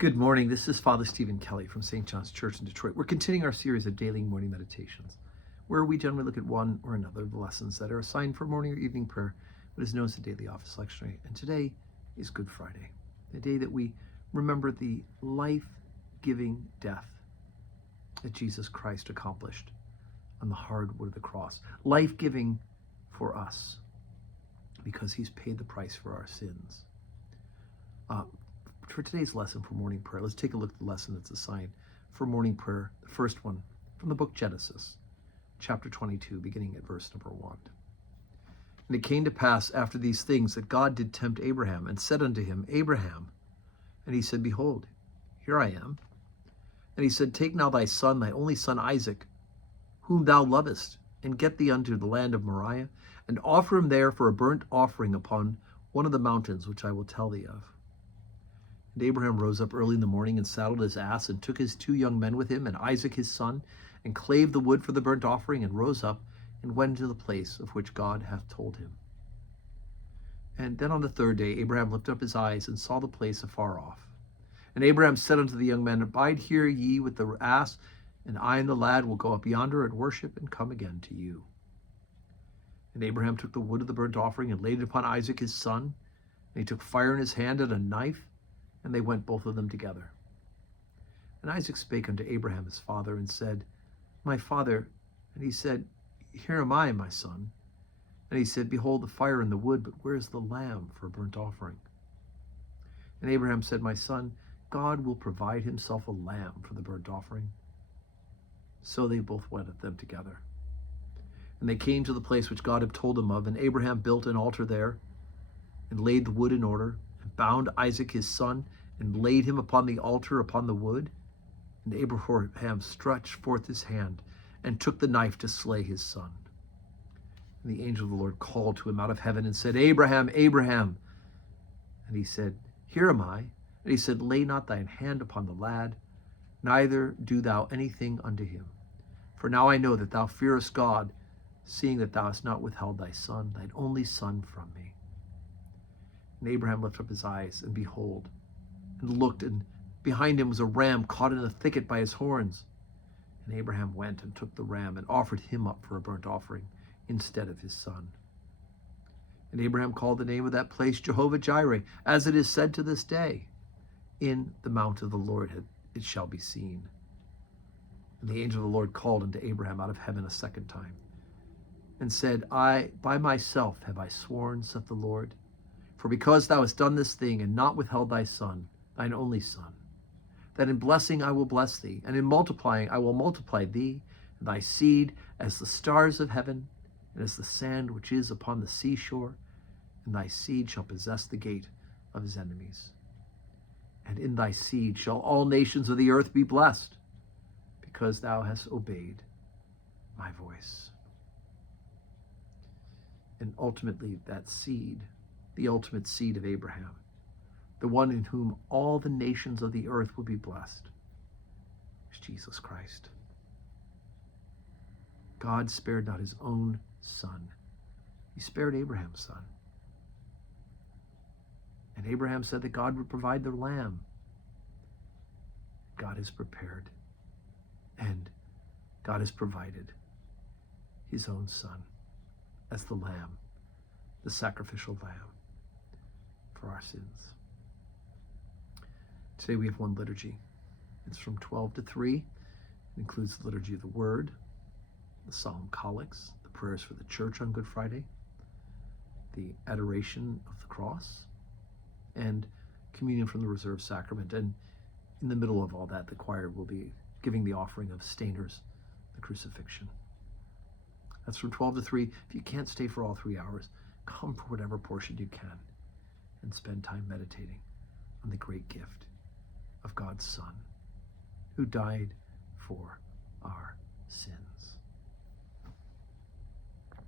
Good morning. This is Father Stephen Kelly from St. John's Church in Detroit. We're continuing our series of daily morning meditations, where we generally look at one or another of the lessons that are assigned for morning or evening prayer, what is known as the daily office lectionary. And today is Good Friday, the day that we remember the life-giving death that Jesus Christ accomplished on the hard wood of the cross. Life-giving for us, because he's paid the price for our sins. For today's lesson for morning prayer, let's take a look at the lesson that's assigned for morning prayer. The first one from the book Genesis, chapter 22, beginning at verse number 1. And it came to pass after these things that God did tempt Abraham, and said unto him, Abraham. And he said, Behold, here I am. And he said, Take now thy son, thy only son Isaac, whom thou lovest, and get thee unto the land of Moriah, and offer him there for a burnt offering upon one of the mountains which I will tell thee of. And Abraham rose up early in the morning, and saddled his ass, and took his 2 young men with him, and Isaac his son, and clave the wood for the burnt offering, and rose up, and went to the place of which God hath told him. And then on the 3rd day Abraham lifted up his eyes, and saw the place afar off. And Abraham said unto the young men, Abide here ye with the ass, and I and the lad will go up yonder and worship, and come again to you. And Abraham took the wood of the burnt offering, and laid it upon Isaac his son, and he took fire in his hand and a knife, and they went both of them together. And Isaac spake unto Abraham his father, and said, My father. And he said, Here am I, my son. And he said, Behold the fire and the wood, but where is the lamb for a burnt offering? And Abraham said, My son, God will provide himself a lamb for the burnt offering. So they both went at them together. And they came to the place which God had told them of, and Abraham built an altar there, and laid the wood in order, and bound Isaac his son, and laid him upon the altar upon the wood. And Abraham stretched forth his hand, and took the knife to slay his son. And the angel of the Lord called to him out of heaven, and said, Abraham, Abraham. And he said, Here am I. And he said, Lay not thine hand upon the lad, neither do thou anything unto him. For now I know that thou fearest God, seeing that thou hast not withheld thy son, thine only son, from me. And Abraham lifted up his eyes, and behold, and looked, and behind him was a ram caught in a thicket by his horns. And Abraham went and took the ram, and offered him up for a burnt offering instead of his son. And Abraham called the name of that place Jehovah-Jireh, as it is said to this day, In the mount of the Lord it shall be seen. And the angel of the Lord called unto Abraham out of heaven a second time, and said, I by myself have I sworn, saith the Lord, for because thou hast done this thing, and not withheld thy son, thine only son, that in blessing I will bless thee, and in multiplying I will multiply thee, and thy seed as the stars of heaven, and as the sand which is upon the seashore, and thy seed shall possess the gate of his enemies. And in thy seed shall all nations of the earth be blessed, because thou hast obeyed my voice. And ultimately that seed, the ultimate seed of Abraham, the one in whom all the nations of the earth will be blessed, is Jesus Christ. God spared not his own son. He spared Abraham's son. And Abraham said that God would provide the lamb. God has prepared, and God has provided his own son as the lamb, the sacrificial lamb for our sins. Today we have one liturgy. It's from 12 to 3. It includes the liturgy of the Word, the solemn collects, the prayers for the church on Good Friday, the adoration of the cross, and communion from the reserved sacrament. And in the middle of all that, the choir will be giving the offering of Stainer's The Crucifixion. That's from 12 to 3. If you can't stay for all 3 hours, come for whatever portion you can and spend time meditating on the great gift of God's Son, who died for our sins.